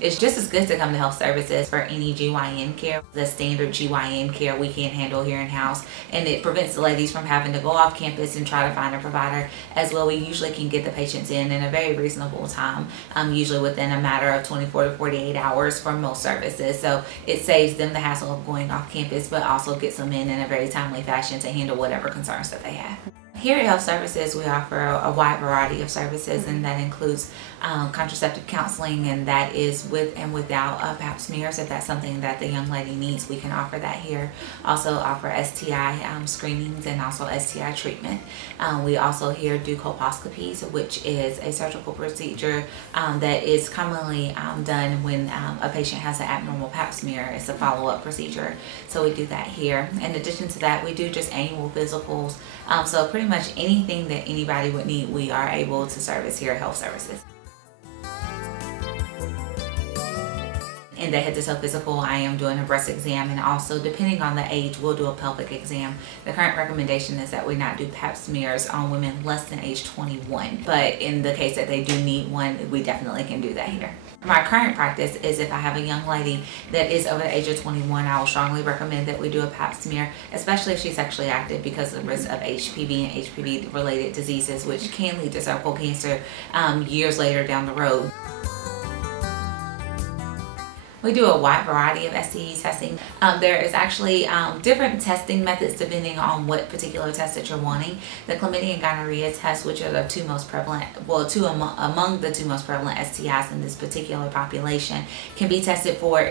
it's just as good to come to health services for any GYN care. The standard GYN care we can handle here in-house, and it prevents the ladies from having to go off campus and try to find a provider. As well, we usually can get the patients in a very reasonable time, usually within a matter of 24 to 48 hours for most services. So it saves them the hassle of going off campus, but also gets them in a very timely fashion to handle whatever concerns that they have. Here at Health Services, we offer a wide variety of services, and that includes contraceptive counseling, and that is with and without Pap smears. If that's something that the young lady needs, we can offer that here. Also offer STI screenings and also STI treatment. We also here do colposcopies, which is a surgical procedure that is commonly done when a patient has an abnormal Pap smear. It's a follow-up procedure, so we do that here. In addition to that, we do just annual physicals. So pretty much anything that anybody would need, we are able to service here at Health Services. In the head-to-toe physical, I am doing a breast exam, and also depending on the age, we'll do a pelvic exam. The current recommendation is that we not do Pap smears on women less than age 21, but in the case that they do need one, we definitely can do that here. My current practice is if I have a young lady that is over the age of 21, I will strongly recommend that we do a Pap smear, especially if she's sexually active, because of the risk of HPV and HPV-related diseases, which can lead to cervical cancer years later down the road. We do a wide variety of STD testing. There is actually different testing methods depending on what particular test that you're wanting. The chlamydia and gonorrhea test, which are the two most prevalent, well, among the two most prevalent STIs in this particular population, can be tested for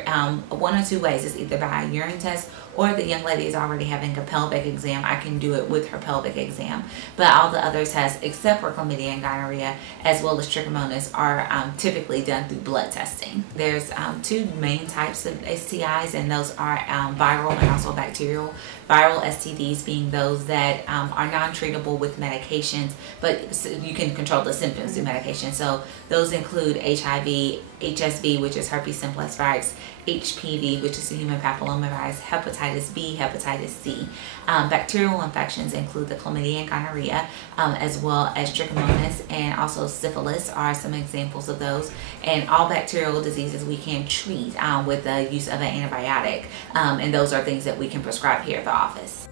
one or two ways. It's either by a urine test, or if the young lady is already having a pelvic exam, I can do it with her pelvic exam. But all the other tests, except for chlamydia and gonorrhea, as well as trichomonas, are typically done through blood testing. There's two main types of STIs, and those are viral and also bacterial. Viral STDs being those that are non-treatable with medications, but you can control the symptoms through medication. So those include HIV, HSV, which is herpes simplex virus, HPV, which is the human papillomavirus, hepatitis B, hepatitis C. Bacterial infections include the chlamydia and gonorrhea, as well as trichomonas, and also syphilis are some examples of those. And all bacterial diseases we can treat with the use of an antibiotic, and those are things that we can prescribe here at the office.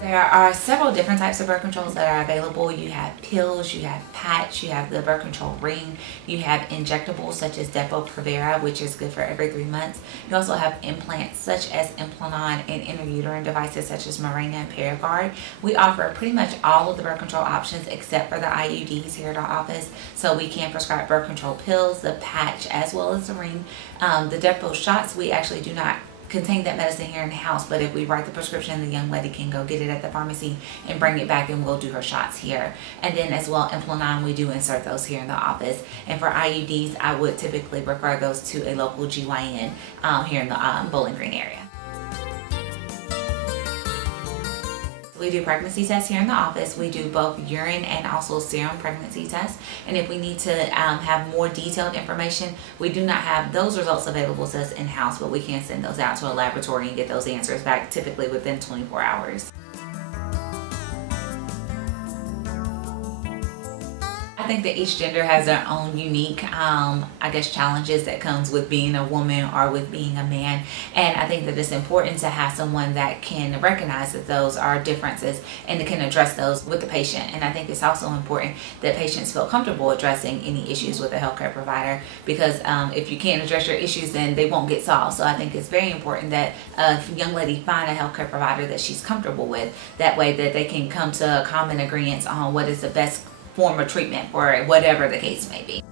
There are several different types of birth controls that are available. You have pills, you have patch, you have the birth control ring, you have injectables such as Depo-Provera, which is good for every 3 months. You also have implants such as Implanon, and intrauterine devices such as Mirena and Paragard. We offer pretty much all of the birth control options except for the IUDs here at our office. So we can prescribe birth control pills, the patch, as well as the ring. The Depo shots, we actually do not contain that medicine here in the house, but if we write the prescription, the young lady can go get it at the pharmacy and bring it back, and we'll do her shots here. And then as well, Implanon, we do insert those here in the office. And for IUDs, I would typically refer those to a local GYN here in the Bowling Green area. We do pregnancy tests here in the office. We do both urine and also serum pregnancy tests. And if we need to have more detailed information, we do not have those results available to us in-house, but we can send those out to a laboratory and get those answers back typically within 24 hours. I think that each gender has their own unique, I guess, challenges that comes with being a woman or with being a man. And I think that it's important to have someone that can recognize that those are differences and can address those with the patient. And I think it's also important that patients feel comfortable addressing any issues with a healthcare provider, because if you can't address your issues, then they won't get solved. So I think it's very important that a young lady find a healthcare provider that she's comfortable with. That way that they can come to a common agreement on what is the best form of treatment for whatever the case may be.